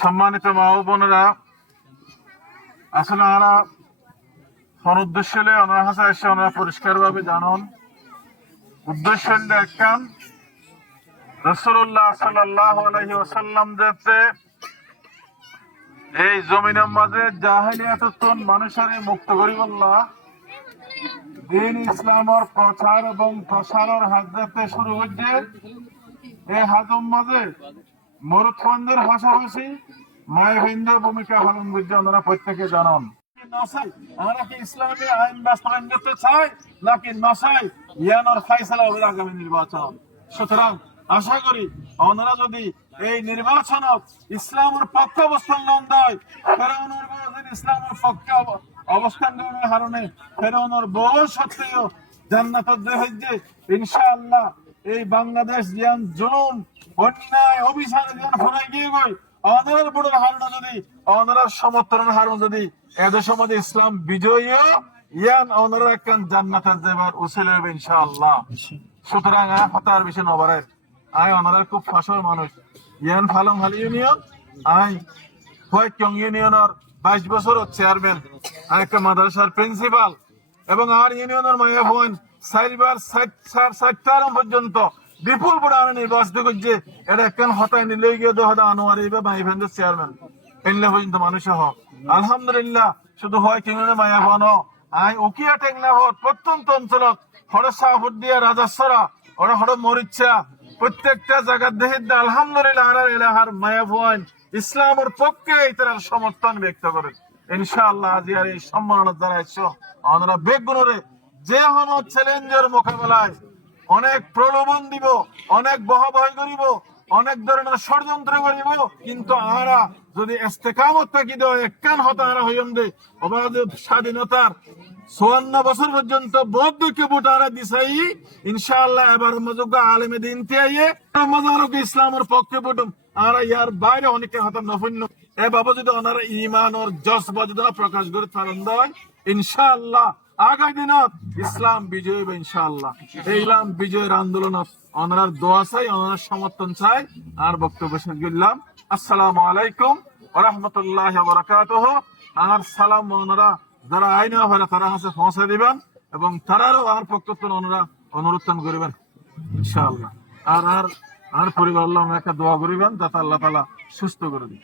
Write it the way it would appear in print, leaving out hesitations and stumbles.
সম্মানিত মা ও বোনেরা, আসলে আমরা কোন উদ্দেশ্য হলে ওনার হাসা এসে ওনারা পরিষ্কার ভাবে জানান। উদ্দেশ্য হলে একখান রাসূলুল্লাহ সাল্লাল্লাহু আলাইহি ওয়াসাল্লাম যাতে এই জমিনের মাঝে জাহেলিয়াতুন মানুষের মুক্ত করিবল্লাহ দিন ইসলামের প্রচার এবং প্রসারের হাত যাতে শুরু হচ্ছে। এই হাজম মাঝে মরুৎফন্দের পাশাপাশি মায়াভিন্দের ভূমিকা পালন করছে ওনারা প্রত্যেকে জানান। আমরা কি ইসলামী আইন বাস্তবায়ন করতে চাই নাকি নশাই ইয়ানোর ফাইসালা হবে আগামী নির্বাচন? সুতরাং আশা করি ওনারা যদি এই নির্বাচন ইসলামের পক্ষে অবস্থান লন দেয়, ফেরাউনের ইসলামের পক্ষে অবস্থান গ্রহণের কারণে ফেরাউনের বহু সত্ত্বেও জান্নাতের দেহে ইনশাআল্লাহ এই বাংলাদেশ জিয়ান জুলুম অন্যায় অভিযানে জিয়ান ফোনায় গিয়ে গই অনার বুড়োর হারণ যদি অনার সমর্থনের হারণ যদি এদেশের মধ্যে ইসলাম বিজয়ী ইয়ান অনার একখান জান্নাতের দেবার উসিল হবে ইনশাআল্লাহ। সুতরাং হতার বিষয় নবারের আয় অনার খুব ফাঁসর মানুষ ইয়ান ফালং হাল ইউনিয়ন আয় কয়েকং ইউনিয়নের 22 বছর চেয়ারম্যান আর একটা মাদ্রাসার প্রিন্সিপাল এবং আর ইউনিয়নের মায়া ভুয়ান 4 পর্যন্ত বিপুল বড় নির্বাচিত করছে। এটা একখান হতায় নিলে গিয়ে হতা আনোয়ারি বা মাইভেন্দ্র চেয়ারম্যান এনলে পর্যন্ত মানুষ হোক আলহামদুলিল্লাহ। শুধু হয় কিংবা মায়া ভুয়ান আই উকিয়া টেংলা হত প্রত্যন্ত অঞ্চলত হরে শাহপুর দিয়া রাজাসরা ওরা হরে মরিচ্ছা প্রত্যেকটা জায়গার দেহিদ্দা আলহামদুলিল্লাহ আর এলাহার মায়া ভুয়ান ইসলামের পক্ষে তারা সমর্থন ব্যক্ত করে ইনশাআল্লাহ। আজি আর এই সম্মাননা জানাইছো আমরা বেগুনরে যে হন চ্যালেঞ্জের মোকাবেলায় অনেক প্রলোভন দিব, অনেক বহাবহি করিব, অনেক ধরনের ষড়যন্ত্র করিব, কিন্তু আরা যদি ইস্তেকামত থাকি দেয় একখান হতা আরা হইম দে অবাধ স্বাধীনতার 54 বছর পর্যন্ত বৌদ্ধকে ভোট আরা দিছাই ইনশাআল্লাহ। এবার মজুগ আলেমে দিন তিয়াইয়ে মজারক ইসলামের পক্ষে ভোটম আরা ইয়ার বাইরে অনেকে হতা নফন্য এ বাবা যদি ওনারা ইমান ওর জজবা যদি প্রকাশ করে পালন দেয় ইনশাআল্লাহ আগামী দিনত ইসলাম বিজয় হবে ইনশাআল্লাহ। ইসলাম বিজয়ের আন্দোলন ওনার দোয়া চাই, ওনার সমর্থন চাই। আর বক্তব্য শেষ করলাম। আসসালামু আলাইকুম ওয়া রাহমাতুল্লাহি ওয়া বারাকাতুহু। আর সালাম ওনারা যারা আইন হয় তারা কাছে পৌঁছে দিবেন এবং তারারও আর পক্ষত্ব ওনারা অনুরোধ করবেন ইনশাআল্লাহ। আর আর আর পরিবার আল্লাহ একটা দোয়া করিবেন যাতে আল্লাহ তাআলা সুস্থ করে দিন।